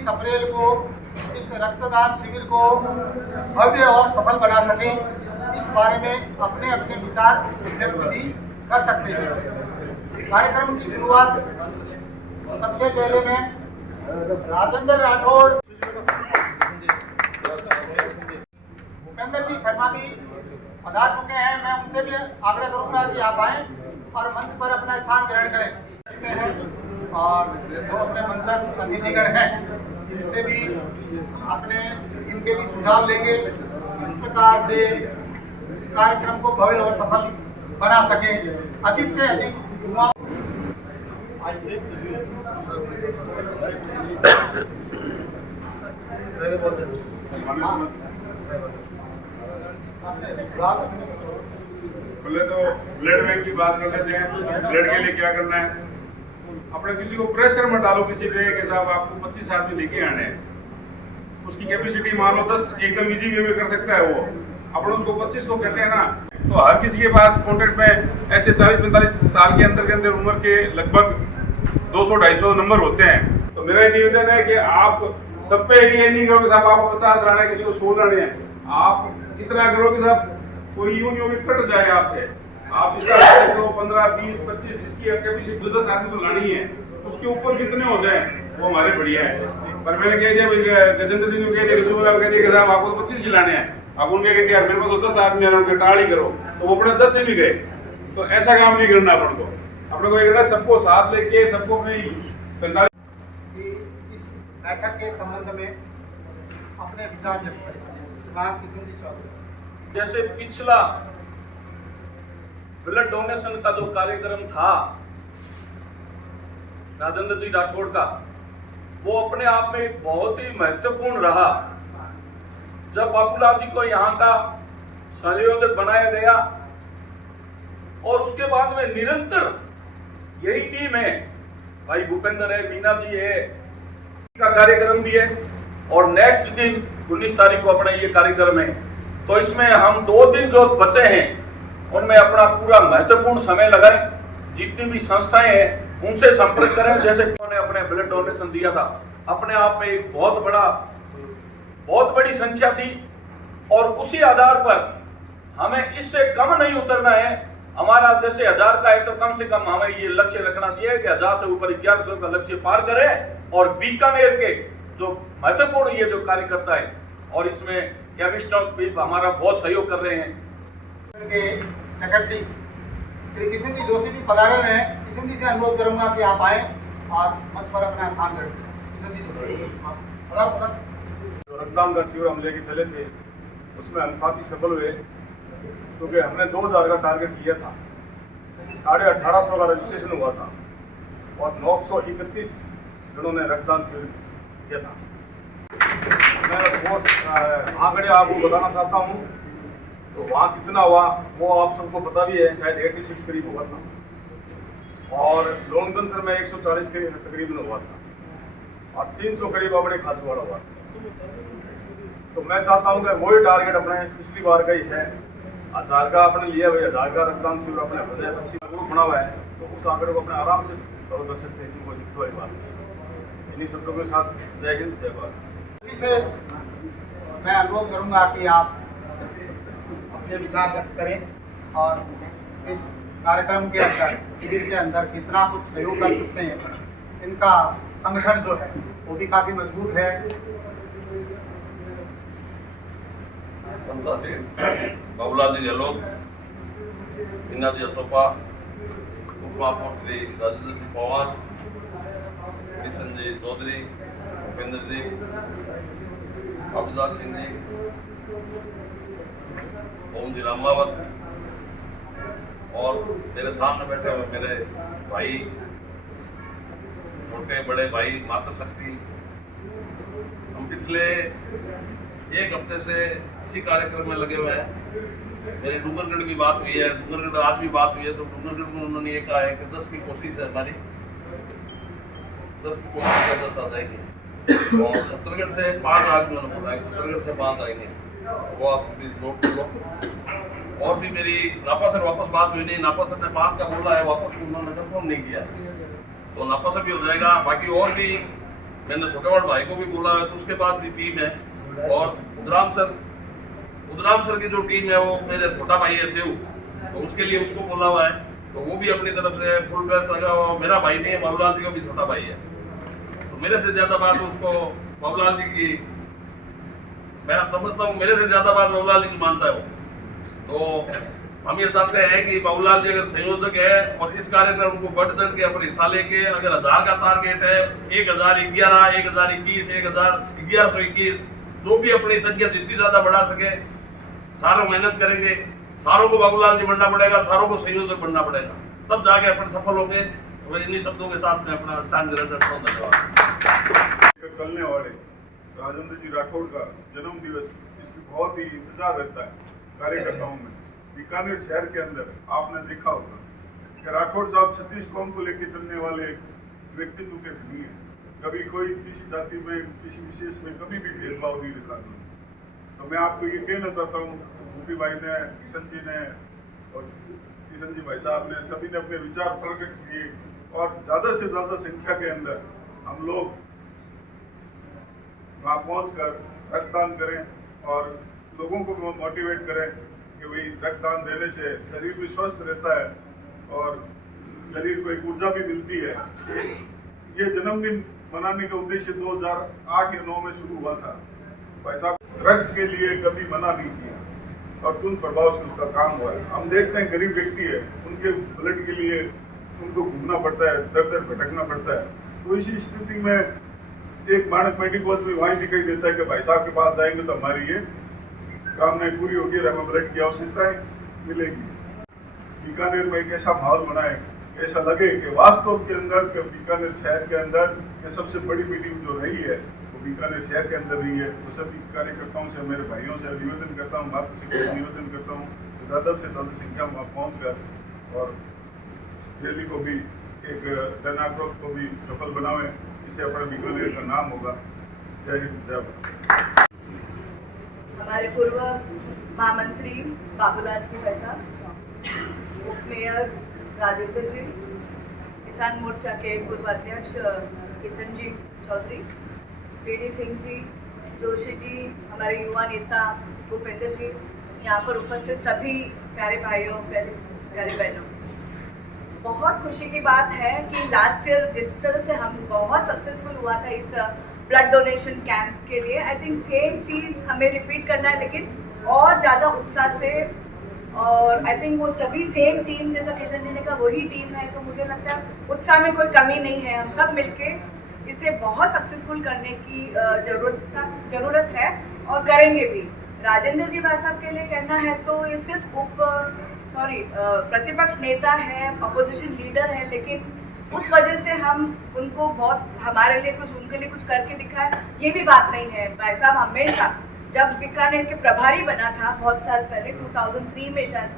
29 अप्रैल को इस रक्तदान शिविर को भव्य और सफल बना सकें, इस बारे में अपने अपने विचार व्यक्त भी कर सकते हैं। कार्यक्रम की शुरुआत सबसे पहले मैं राजेंद्र राठौड़, भूपेंद्र जी शर्मा भी पधार चुके हैं। मैं उनसे भी आग्रह करूंगा कि आप आएं और मंच पर अपना स्थान ग्रहण करें। और जो अपने मंचस्थ अतिथिगण हैं, इनसे भी इनके भी सुझाव लेंगे, इस प्रकार से इस कार्यक्रम को भव्य और सफल बना सके। अधिक से अधिक युवा पहले तो ब्लड बैंक की बात कर लेते हैं। ब्लड के लिए क्या करना है? अपने किसी को प्रेशर मत डालो किसी पे कि साहब आपको 25 आदमी लेके आने हैं। उसकी कैपेसिटी मान लो 10, एकदम इजी वे में कर सकता है वो। अपन उसको 25 को कहते हैं ना, तो हर किसी के पास कॉन्ट्रैक्ट में ऐसे 40-45 साल के अंदर उम्र के लगभग 200-250 नंबर होते हैं। तो मेरा निवेदन है कि आप सब पे ये नहीं करो कि साहब आपको 50 लाना है, किसी को 100 लाने हैं। आप इतना करो कि साहब कोई यूं नहीं होगी कट जाए आपसे। आप जितना तो 15, 20, 25 इसकी कैपेसिटी 10 आदमी तो लानी है, उसके ऊपर जितने हो जाए वो हमारे बढ़िया है। पर मैंने कह दिया भाई, गजेंद्र सिंह को कह दिया, गजूला कह दिया कि साहब आपको तो 25 ही लाने हैं। अब उनके कह दिया मेरे पास तो 10 आदमी है, उनके टाल ही करो, तो वो अपने 10 से भी गए। तो ऐसा काम नहीं करना अपन को ये करना सबको साथ लेके सबको अपने 45 इस बैठक के संबंध में अपने विचार व्यक्त करें। किशन जी चौधरी। जैसे पिछला ब्लड डोनेशन का जो कार्यक्रम था राजेंद्र जी राठौड़ का, वो अपने आप में बहुत ही महत्वपूर्ण रहा। जब बाबूलाल जी को यहाँ का संयोजक बनाया गया और उसके बाद में निरंतर यही टीम है, भाई भूपेंद्र है, मीना जी है, का कार्यक्रम भी है और नेक्स्ट दिन 19 तारीख को अपना ये कार्यक्रम है। तो इसमें हम 2 दिन जो बचे हैं उनमें अपना पूरा महत्वपूर्ण समय लगाएं। जितनी भी संस्थाएं हैं उनसे संपर्क करें। जैसे उन्होंने अपने ब्लड डोनेशन दिया था, अपने आप में एक बहुत बड़ी संख्या थी और उसी आधार पर हमें इससे कम नहीं उतरना है। हमारा जैसे 1000 का है तो कम से कम हमें ये लक्ष्य रखना चाहिए कि 1000 से ऊपर 1100 का लक्ष्य पार करें। और बीकानेर के जो महत्वपूर्ण ये जो कार्यकर्ता है और इसमें केमिस्ट्री भी हमारा बहुत सहयोग कर रहे हैं। के सेक्रेटरी श्री किशन जी जोशी भी पधारे हुए हैं। किशन जी से अनुरोध करूंगा कि आप आए और मंच पर अपना स्थान करें। किशन जी जोशी जो रक्तदान का शिविर हम लेके चले थे उसमें हम काफ़ी सफल हुए, क्योंकि हमने 2000 का टारगेट किया था। 1850 का रजिस्ट्रेशन हुआ था और 931 जनों ने रक्तदान शिविर किया था। मैं वो आंकड़े आपको बताना चाहता हूँ। तो वहाँ कितना हुआ वो आप सबको पता भी है, शायद 86 करीब हुआ था और लोन कैंसर में 140 के तकरीबन हुआ था और 300 करीब अपने खाजवाड़ा हुआ था। तो मैं चाहता हूँ कि वही टारगेट अपने पिछली बार का ही है। 1000 का अपने लिया हुआ, 1000 का रक्तदान शिविर अपने बजाय अच्छी ग्रुप बना हुआ है, तो उस आंकड़े को अपने आराम से कवर कर सकते हैं। इसमें कोई दिक्कत वाली बात नहीं। इन्हीं शब्दों के साथ जय हिंद, जय भारत। इसी से मैं अनुरोध करूंगा कि आप अपने विचार व्यक्त करें और इस कार्यक्रम के अंदर, शिविर के अंदर कितना कुछ सहयोग कर सकते हैं। इनका संगठन जो है वो भी काफी मजबूत है। बाबूलाल जी गहलोत, मीना जी असोपा, उपमहापौर श्री राजेंद्र जी पवार, किशन जी चौधरी, भूपेंद्र जी, अब्दुल सिंह जी, ओम जी रामावत और मेरे सामने बैठे हुए मेरे भाई, छोटे बड़े भाई मातृशक्ति। हम पिछले 1 हफ्ते से इसी कार्यक्रम में लगे हुए हैं। मेरी डूंगरगढ़ की बात हुई है, डूंगरगढ़ आज भी बात हुई है। तो डूंगरगढ़ में उन्होंने ये कहा है कि 10 की कोशिश है हमारी, 10 की कोशिश है 10 आ जाएगी। और छत्तीसगढ़ से 5 आदमी उन्होंने बोला है, छत्तीसगढ़ से 5 आएंगे, वो आप प्लीज नोट कर लो। और भी मेरी नापा सर वापस बात हुई नहीं, नापा सर ने 5 का बोला है, वापस उन्होंने कंफर्म नहीं किया, तो नापा सर भी हो जाएगा। बाकी और भी मैंने छोटे बड़े भाई को भी बोला है, तो उसके बाद भी टीम है। और उदराम सर की जो टीम है वो मेरे छोटा भाई है सेव, तो उसके लिए उसको बोला हुआ है, तो वो भी अपनी तरफ से फुल ड्रेस लगा हुआ। मेरा भाई नहीं है, बाबूलाल जी का भी छोटा भाई है, तो मेरे से ज्यादा बात उसको बाबूलाल जी की, मैं समझता हूँ मेरे से ज्यादा बात बाबूलाल जी की मानता है वो। तो हम ये चाहते हैं कि बाबूलाल जी अगर संयोजक है और इस कार्यक्रम को बढ़ चढ़ के अपने हिस्सा लेके, अगर 1000 का टारगेट है, 1011, 1021, 1121, जो भी अपनी संख्या जितनी ज्यादा बढ़ा सके, सारों मेहनत करेंगे, सारों को बाबूलाल जी बनना पड़ेगा, सारों को संयोजक बनना पड़ेगा, तब जाके अपन सफल होंगे। तो इन्हीं शब्दों के साथ मैं अपना स्थान ग्रहण करता हूँ। धन्यवाद। चलने वाले राजेंद्र जी राठौड़ का जन्म दिवस, इसकी बहुत ही इंतजार रहता है कार्यकर्ताओं में। बीकानेर शहर के अंदर आपने देखा होगा कि राठौड़ साहब 36 कौम को लेकर चलने वाले व्यक्तित्व के धनी है। कभी कोई किसी जाति में, किसी विशेष में कभी भी भेदभाव नहीं दिखाते। तो मैं आपको ये कहना चाहता हूँ, गोपी भाई ने, किशन जी ने और किशन जी भाई साहब ने, सभी ने अपने विचार प्रकट किए, और ज़्यादा से ज़्यादा संख्या के अंदर हम लोग वहाँ पहुँचकर रक्तदान करें और लोगों को मोटिवेट करें कि भाई रक्तदान देने से शरीर भी स्वस्थ रहता है और शरीर को एक ऊर्जा भी मिलती है। ये जन्मदिन मनाने का उद्देश्य 2008 या 9 में शुरू हुआ था। भाई साहब रक्त के लिए कभी मना नहीं किया और तुरंत प्रभाव से उसका काम हुआ है। हम देखते हैं गरीब व्यक्ति है, उनके ब्लड के लिए उनको घूमना पड़ता है, दर दर भटकना पड़ता है। तो इसी स्थिति में एक मानक मेडिकल में वहाँ दिखाई देता है कि भाई साहब के पास जाएंगे तो हमारी ये कामनाएं पूरी होगी और हमें ब्लड की आवश्यकताएं मिलेगी। बीकानेर में एक ऐसा माहौल बनाए, ऐसा लगे कि वास्तव के अंदर के बीकानेर शहर के अंदर ये सबसे बड़ी मीटिंग जो रही है वो बीकानेर शहर के अंदर रही है। तो सभी कार्यकर्ताओं से, मेरे भाइयों से निवेदन करता हूँ, मातृ से निवेदन करता हूँ कि ज़्यादा से ज़्यादा संख्या में पहुँच कर और रैली को भी, एक जन आक्रोश को भी सफल बनावें, इससे अपने बीकानेर का नाम होगा। जय हिंद, जय भारत। हमारे पूर्व महामंत्री बाबूलाल जी भाई साहब, उप मेयर राजेंद्र जी, किसान मोर्चा के पूर्व अध्यक्ष किशन जी चौधरी, पीडी सिंह जी, जोशी जी, हमारे युवा नेता भूपेंद्र जी, यहाँ पर उपस्थित सभी प्यारे भाइयों, प्यारी बहनों, बहुत खुशी की बात है कि लास्ट ईयर जिस तरह से हम बहुत सक्सेसफुल हुआ था इस ब्लड डोनेशन कैंप के लिए, आई थिंक सेम चीज़ हमें रिपीट करना है, लेकिन और ज़्यादा उत्साह से। और आई थिंक वो सभी सेम टीम, जैसा किशन जी ने कहा, वही टीम है। तो मुझे लगता है उत्साह में कोई कमी नहीं है। हम सब मिलके इसे बहुत सक्सेसफुल करने की ज़रूरत है और करेंगे भी। राजेंद्र जी भाई साहब के लिए कहना है तो ये सिर्फ प्रतिपक्ष नेता है, अपोजिशन लीडर है, लेकिन उस वजह से हम उनको बहुत, हमारे लिए कुछ, उनके लिए कुछ करके दिखाए, ये भी बात नहीं है। भाई साहब हमेशा, जब बीकानेर के प्रभारी बना था बहुत साल पहले, 2003 में शायद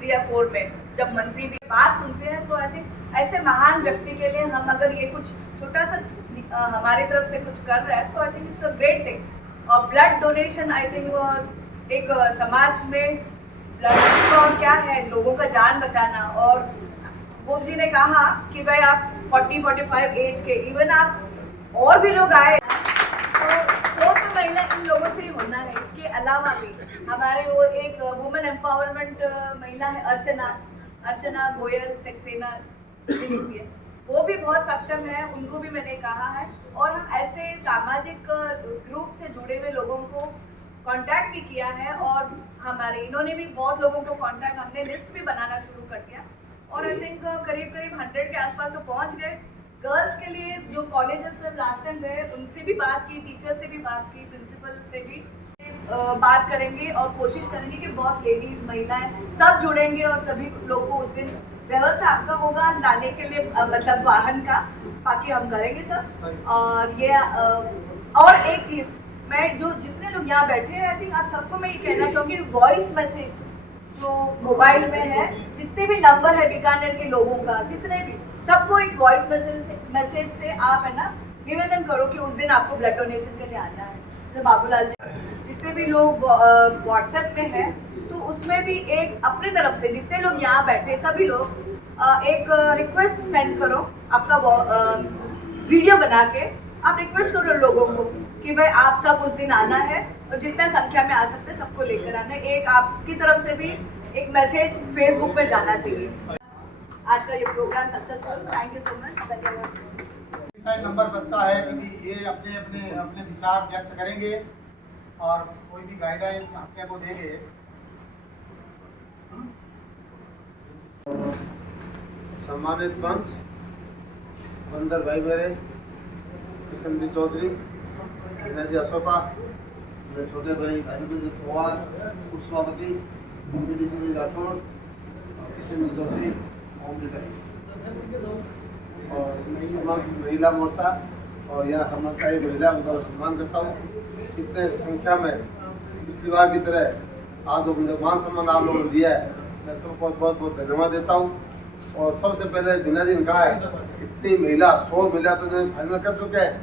3 या 4 में, जब मंत्री भी बात सुनते हैं, तो आई थिंक ऐसे महान व्यक्ति के लिए हम अगर ये कुछ छोटा सा हमारी तरफ से कुछ कर रहे हैं तो I think it's a great thing. और ब्लड डोनेशन आई थिंक एक समाज में ब्लड और क्या है, लोगों का जान बचाना। और वो जी ने कहा कि भाई आप 40-45 एज के, इवन आप और भी लोग आए तो महिला इन लोगों से ही होना है। इसके अलावा भी हमारे वो एक वुमेन एम्पावरमेंट महिला है, अर्चना गोयल सक्सेना, वो भी बहुत सक्षम है, उनको भी मैंने कहा है। और हम ऐसे सामाजिक ग्रुप से जुड़े हुए लोगों को कांटेक्ट भी किया है, और हमारे इन्होंने भी बहुत लोगों को कांटेक्ट, हमने लिस्ट भी बनाना शुरू कर दिया। और आई थिंक करीब 100 के आसपास तो पहुंच गए। गर्ल्स के लिए जो कॉलेजेस में लास्ट टाइम गए, उनसे भी बात की, टीचर से भी बात की, प्रिंसिपल से भी बात करेंगे और कोशिश करेंगे कि बहुत लेडीज, महिलाएं सब जुड़ेंगे और सभी लोग को उस दिन व्यवस्था आपका होगा लाने के लिए, मतलब वाहन का, बाकी हम करेंगे सब। और ये और एक चीज़, मैं जो जितने लोग यहाँ बैठे हैं, आई थिंक आप सबको मैं ये कहना चाहूँगी, वॉइस मैसेज जो मोबाइल में है, जितने भी नंबर है बीकानेर के लोगों का, जितने भी, सबको एक वॉइस मैसेज से आप है ना निवेदन करो कि उस दिन आपको ब्लड डोनेशन के लिए आना है। तो बाबूलाल जी, जितने भी लोग व्हाट्सएप में हैं, तो उसमें भी एक अपनी तरफ से जितने लोग यहाँ बैठे सभी लोग एक रिक्वेस्ट सेंड करो, आपका वीडियो बना के आप रिक्वेस्ट करो लोगों को कि भाई आप सब उस दिन आना है और जितने संख्या में आ सकते हैं सबको लेकर आना है। एक आपकी तरफ से भी एक मैसेज फेसबुक पे जाना चाहिए। आज का ये program successful, thank you so much, धन्यवाद। का एक नंबर बचता है क्योंकि ये अपने अपने अपने विचार व्यक्त करेंगे और कोई भी गाइडलाइन अपने को देंगे। सम्मानित मंच, बंदर भाई मेरे, किशन जी चौधरी, जी अशोका, मेरे छोटे भाई अनिरुद्ध जी पवार, पुष्पावती, जी राठौड़, किशन जी जोशी, ओम जी और महिला मोर्चा और यहाँ समझता है महिला, उनका सम्मान करता हूँ। इतने संख्या में पिछली बार की तरह आज मुझे मान सम्मान आप लोगों ने दिया है, मैं सबको बहुत बहुत धन्यवाद देता हूँ। और सबसे पहले बीना जी ने कहा है इतनी महिला 100 महिला तो फाइनल कर चुके हैं,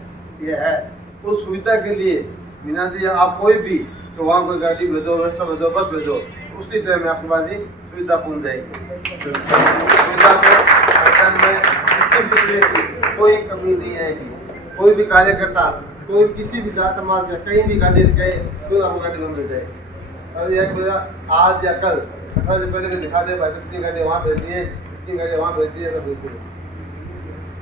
ये है उस सुविधा के लिए बीना जी आप कोई भी तो वहाँ कोई गाड़ी भेजो, व्यवस्था भेजो, बस भेजो, उसी टाइम में आपके पास ही सुविधा पहुँच जाएगी। सुविधा में किसी भी तरह की कोई कमी नहीं आएगी। कोई भी कार्यकर्ता, कोई किसी भी जात समाज का कहीं भी गाड़ी गए तो आपको गाड़ी में मिल जाएगी। और यह मेरा आज या कल से पहले दिखा दे भाई कितनी गाड़ी वहाँ भेजनी है, कितनी गाड़ी वहाँ भेजनी है, तो भेजती है।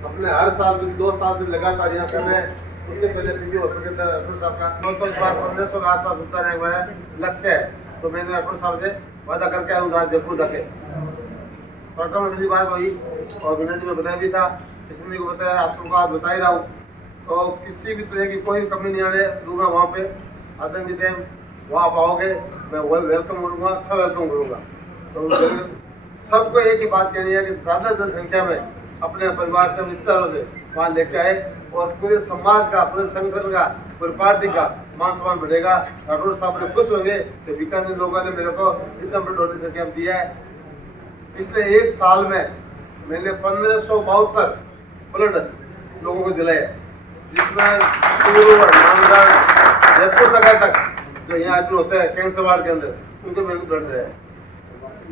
अपने हर साल 2 साल से लगातार यहाँ कर रहे हैं। उससे पहले पीडी हॉस्पिटल अरपुर साहब का 1500 के आसपास पहुँचा रहे हुआ है लक्ष्य है, तो मैंने अरपुर साहब से वादा करके आया उधर जयपुर तक है। डॉक्टर बात वही और विनय जी में बताया भी था, किसी ने को बताया, आप सबको आज बता ही रहा हूँ। तो किसी भी तरह की कोई कमी नहीं आने दूंगा वहाँ पे। आतंक के टाइम वहाँ आप आओगे, मैं वेलकम करूँगा, अच्छा वेलकम करूँगा। तो सबको एक ही बात कहनी है कि ज़्यादा जनसंख्या में अपने परिवार से रिश्तेदारों से वहाँ लेके आए और पूरे समाज का, पूरे संगठन का, पूरी पार्टी का मान सम्मान बढ़ेगा। राठौड़ साहब ने खुश होंगे कि बीकानेर लोगों ने मेरे को इतना बड़ा डोनेशन कैंप दिया है। पिछले 1 साल में मैंने 1572 ब्लड लोगों को दिलाया, जिसमें जयपुर तक जो यहाँ एडमिट होते हैं कैंसर वार्ड के अंदर, उनको मैंने ब्लड दिया है।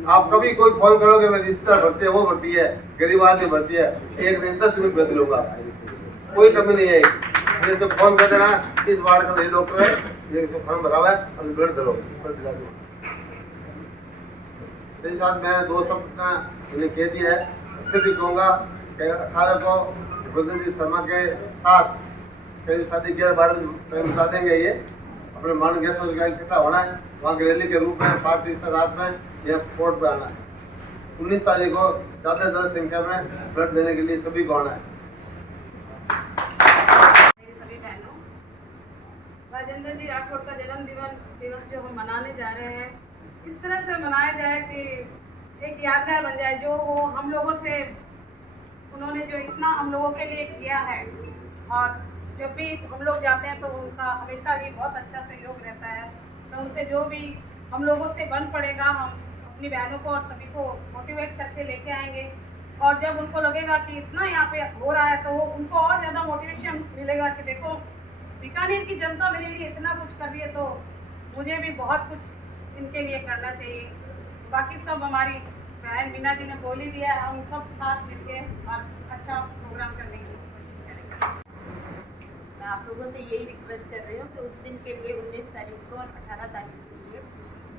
आप कभी कोई फोन करोगे मेरी रिश्तेदार भर्ती है, वो भर्ती है, गरीब आदमी भर्ती है, 1 दिन 10 मिनट में दिलूंगा, कोई कमी नहीं है। जैसे फोन कर देना इस वार्ड का डॉक्टर है, ये फॉर्म भरा हुआ है, अब ब्लड दिलो, ब्लड दिला दो। मेरे साथ मैं 2 शब्द का मैंने कह दिया है, फिर भी कहूँगा कि 18 को गोविंद जी शर्मा के साथ करीब 11:30 टाइम बता देंगे। ये अपने मान गैस इकट्ठा होना है, वहाँ की रैली के रूप में पार्टी से रात में यह कोर्ट पे आना है। 19 तारीख को ज़्यादा से ज़्यादा संख्या में ब्लड देने के लिए सभी को आना है। मेरी सभी बहनों, राजेंद्र जी राठौड़ का जन्म दिवस जो हम मनाने जा रहे हैं, इस तरह से मनाया जाए कि एक यादगार बन जाए। जो वो हम लोगों से, उन्होंने जो इतना हम लोगों के लिए किया है, और जब भी हम लोग जाते हैं तो उनका हमेशा ही बहुत अच्छा सहयोग रहता है। तो उनसे जो भी हम लोगों से बन पड़ेगा, हम अपनी बहनों को और सभी को मोटिवेट करके लेके आएंगे। और जब उनको लगेगा कि इतना यहाँ पे हो रहा है, तो वो उनको और ज़्यादा मोटिवेशन मिलेगा कि देखो बीकानेर की जनता मेरे लिए इतना कुछ कर रही है, तो मुझे भी बहुत कुछ इनके लिए करना चाहिए। बाकी सब हमारी बहन मीना जी ने बोली दिया, हम सब साथ मिलके और अच्छा प्रोग्राम करने की कोशिश करेंगे। मैं आप लोगों से यही रिक्वेस्ट कर रही हूँ कि उस दिन के लिए 19 तारीख को और 18 तारीख के लिए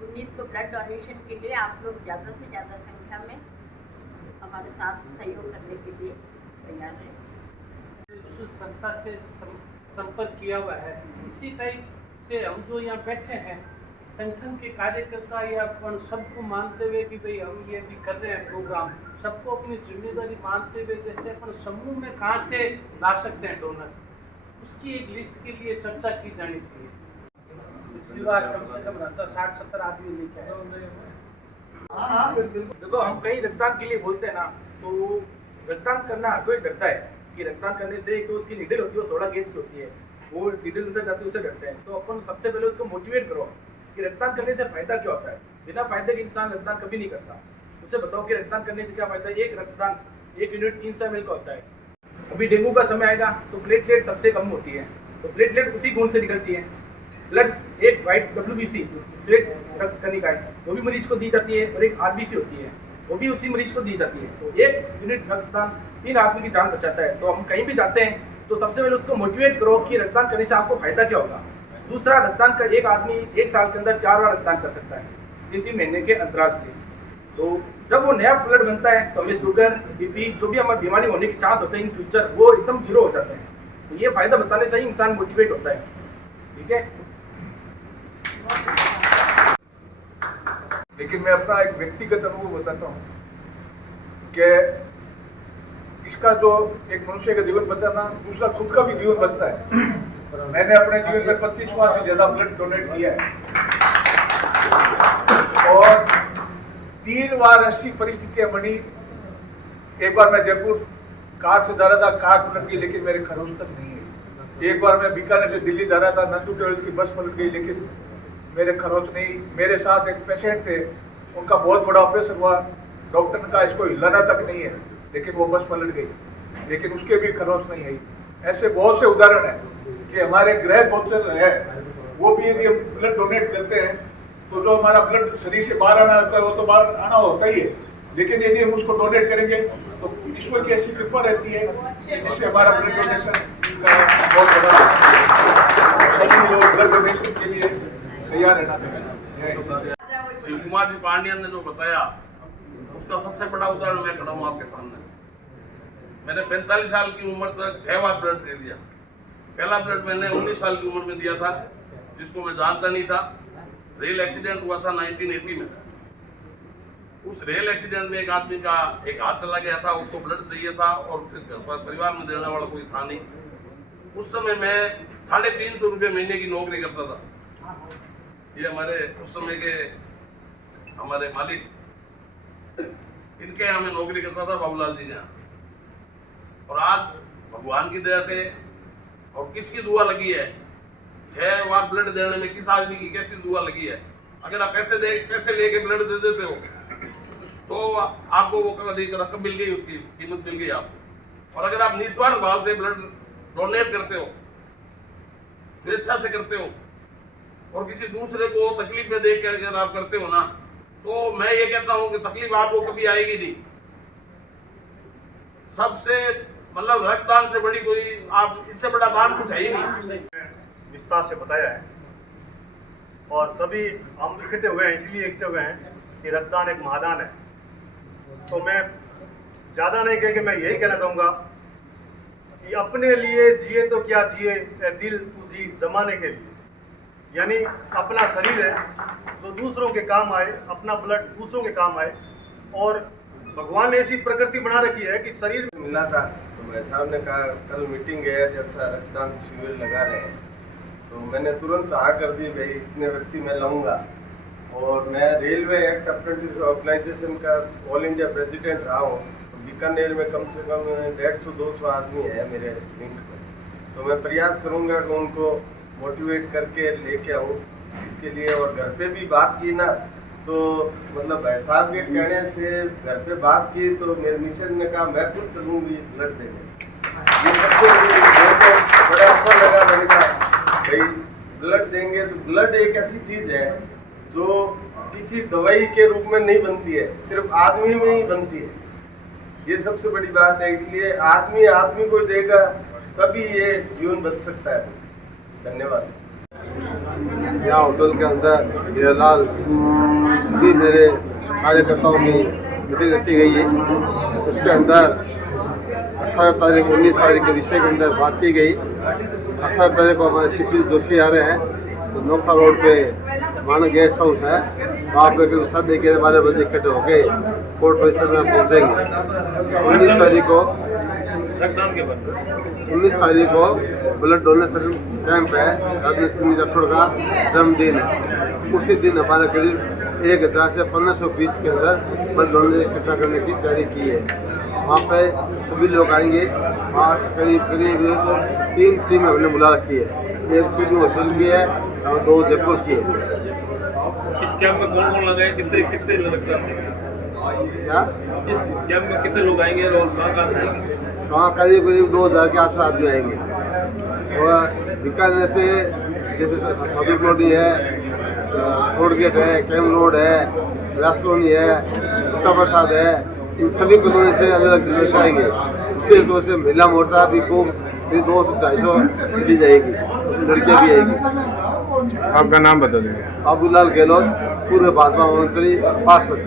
19 को ब्लड डोनेशन के लिए आप लोग ज़्यादा से ज़्यादा संख्या में हमारे साथ सहयोग करने के लिए तैयार हैं। संस्था से संपर्क किया हुआ है। इसी टाइप से हम जो यहाँ बैठे हैं, संगठन के कार्यकर्ता या अपन सबको मानते हुए कि भाई हम ये भी कर रहे हैं प्रोग्राम, सबको अपनी जिम्मेदारी मानते हुए जैसे अपन समूह में कहाँ से ला सकते हैं डोनर, उसकी एक लिस्ट के लिए चर्चा की जानी चाहिए। पिछली बार कम से कम 60-70 आदमी लेके आए। देखो, हम कहीं रक्तदान के लिए बोलते हैं ना, तो रक्तदान करना हर कोई डरता है कि रक्तदान करने से एक तो उसकी नीडल होती है, वो 16 गेज की होती है, वो नीडल अंदर जाती है, उसे डरते हैं। तो अपन सबसे पहले उसको मोटिवेट करो कि रक्तदान करने से फायदा क्या होता है। बिना फायदे के इंसान रक्तदान कभी नहीं करता। उसे बताओ कि रक्तदान करने से क्या फायदा है। एक रक्तदान 1 यूनिट 300 ml का होता है। अभी डेंगू का समय आएगा तो प्लेटलेट सबसे कम होती है, तो प्लेटलेट उसी गुण से निकलती है। ब्लड एक वाइट WBC श्वेत रक्त कणिकाएं वो भी मरीज को दी जाती है, और एक RBC होती है, वो भी उसी मरीज को दी जाती है। तो 1 यूनिट रक्तदान 3 आदमी की जान बचाता है। तो हम कहीं भी जाते हैं तो तो सबसे पहले उसको मोटिवेट करो कि रक्तदान करने से आपको फायदा क्या होगा। दूसरा, रक्तदान का एक आदमी 1 साल के अंदर 4 बार रक्तदान कर सकता है 3-3 महीने के अंतराल से। तो जब वो नया ब्लड बनता है तो हमें शुगर, बीपी, जो भी हमारी बीमारी होने के चांस होते हैं इन फ्यूचर, वो एकदम जीरो हो जाते हैं। तो ये फायदा बताने से ही इंसान मोटिवेट होता है। ठीक है। लेकिन मैं अपना एक व्यक्तिगत अनुभव बताता हूँ कि इसका जो एक मनुष्य का जीवन बचाना, दूसरा खुद का भी जीवन बचता है। मैंने अपने जीवन में 25वां से ज्यादा ब्लड डोनेट किया है और 3 बार ऐसी परिस्थितियां बनी। एक बार मैं जयपुर कार से जा रहा था, कार पलट गई लेकिन मेरे खरोच तक नहीं है। एक बार मैं बीकानेर से दिल्ली जा रहा था, नंदू ट्रेवल्स की बस पलट गई लेकिन मेरे खरोच नहीं। मेरे साथ एक पेशेंट थे, उनका बहुत बड़ा ऑपरेशन हुआ, डॉक्टर ने कहा इसको हिलाना तक नहीं है, लेकिन वो बस पलट गई, लेकिन उसके भी खरोच नहीं है। ऐसे बहुत से उदाहरण हैं कि हमारे गृह गोचर है, वो भी यदि हम ब्लड डोनेट करते हैं तो जो हमारा ब्लड शरीर से बाहर आना होता है वो तो बाहर आना होता ही है, लेकिन यदि हम उसको डोनेट करेंगे तो ईश्वर की ऐसी कृपा रहती है जिससे हमारा ब्लड डोनेशन का बहुत बड़ा, सभी लोग ब्लड डोनेशन के लिए तैयार रहना चाहिए। शिव कुमार जी पांडियन ने जो बताया उसका सबसे बड़ा उदाहरण मैं खड़ा हूँ आपके सामने। मैंने 45 साल की उम्र तक 6 बार ब्लड दे दिया। पहला ब्लड मैंने 19 साल की उम्र में दिया था, जिसको मैं जानता नहीं था। रेल एक्सीडेंट हुआ था 1980 में। उस रेल एक्सीडेंट में एक आदमी का एक हाथ चला गया था, उसको ब्लड चाहिए था और परिवार में देने वाला कोई था नहीं। उस समय मैं 350 रुपये महीने की नौकरी करता था। ये हमारे उस समय के हमारे मालिक, इनके यहाँ मैं नौकरी करता था, बाबूलाल जी यहाँ। और आज भगवान की दया से और किसकी दुआ लगी है, 6 बार ब्लड देने में किस आदमी की कैसी दुआ लगी है। अगर आप पैसे लेके ब्लड दे देते हो तो आपको वो रकम मिल गई, उसकी कीमत मिल गई आपको। और अगर आप निस्वार्थ भाव से ब्लड डोनेट करते हो, स्वेच्छा से करते हो और किसी दूसरे को तकलीफ में देख कर अगर आप करते हो ना, तो मैं ये कहता हूं कि तकलीफ आपको कभी आएगी नहीं। सबसे मतलब रक्तदान से बड़ी कोई, आप इससे बड़ा दान कुछ है ही नहीं। विस्तार से बताया है और सभी हम इकट्ठे हुए हैं, इसलिए इकट्ठे हुए हैं कि रक्तदान एक महादान है। तो मैं ज़्यादा नहीं कह के मैं यही कहना चाहूँगा कि अपने लिए जिए तो क्या जिए, दिल तू जी जमाने के लिए। यानी अपना शरीर है जो दूसरों के काम आए, अपना ब्लड दूसरों के काम आए। और भगवान ने ऐसी प्रकृति बना रखी है कि शरीर मिला था तो भाई साहब ने कहा कल मीटिंग है, जैसा रक्तदान शिविर लगा रहे हैं, तो मैंने तुरंत हाँ कर दी, भाई इतने व्यक्ति मैं लाऊंगा। और मैं रेलवे एक्ट अप्रेंटिस ऑर्गेनाइजेशन का ऑल इंडिया प्रेसिडेंट रहा हूँ। तो बीकानेर में कम से कम 150-200 आदमी है मेरे लिंक में। तो मैं प्रयास करूँगा कि उनको मोटिवेट करके लेके आऊँ इसके लिए। और घर पे भी बात की ना, तो मतलब भाई साहब के कहने से घर पे बात की तो मेरे मिसेज ने कहा मैं खुद चलूँगी ब्लड देने। ये सबसे बड़ा अच्छा लगा। मैंने कहा भाई ब्लड देंगे तो ब्लड एक ऐसी चीज़ है जो किसी दवाई के रूप में नहीं बनती है, सिर्फ आदमी में ही बनती है। ये सबसे बड़ी बात है, इसलिए आदमी को देगा तभी ये जीवन बच सकता है। धन्यवाद। यहाँ होटल के अंदर हीरालाल सभी मेरे कार्यकर्ताओं की मीटिंग रखी गई है। उसके अंदर 18 तारीख 19 तारीख के विषय के अंदर बात की गई। 18 तारीख को हमारे CP जोशी आ रहे हैं, तो नोखा रोड पे माना गेस्ट हाउस है, वहाँ पे करीब 11:30-12 बजे इकट्ठे होके कोर्ट परिसर में पहुँचेंगे। 19 तारीख को ब्लड डोनेशन कैंप है, राजनीति सिंह राठौड़ का जन्मदिन है। उसी दिन हमारे करीब 1000 से 1500 पीस के अंदर ब्लड डोनेशन इकट्ठा करने की तैयारी की है। वहाँ पे सभी लोग आएंगे। वहाँ करीब 3 टीमें हमने बुला रखी है, एक टीम होटल की है और 2 जयपुर की है। इस कैंप में कौन लगाए, कितने लगता है? क्या इस कैंप में कितने लोग आएंगे और कहाँ से आएंगे? वहाँ करीब 2000 के आसपास आदमी आएंगे। और बीकानेर से जैसे साधु कॉलोनी है, रोड गेट है, कैम रोड है, व्यास कॉलोनी है, उत्तर प्रसाद है, इन सभी कॉलोनी से अलग अलग जिले से आएंगे। विशेष तौर से महिला मोर्चा भी खूब फिर 200-250 ली जाएगी, लड़कियाँ भी आएगी। आपका नाम बता देंगे। बाबूलाल गहलोत, पूर्व भाजपा मंत्री पार्षद।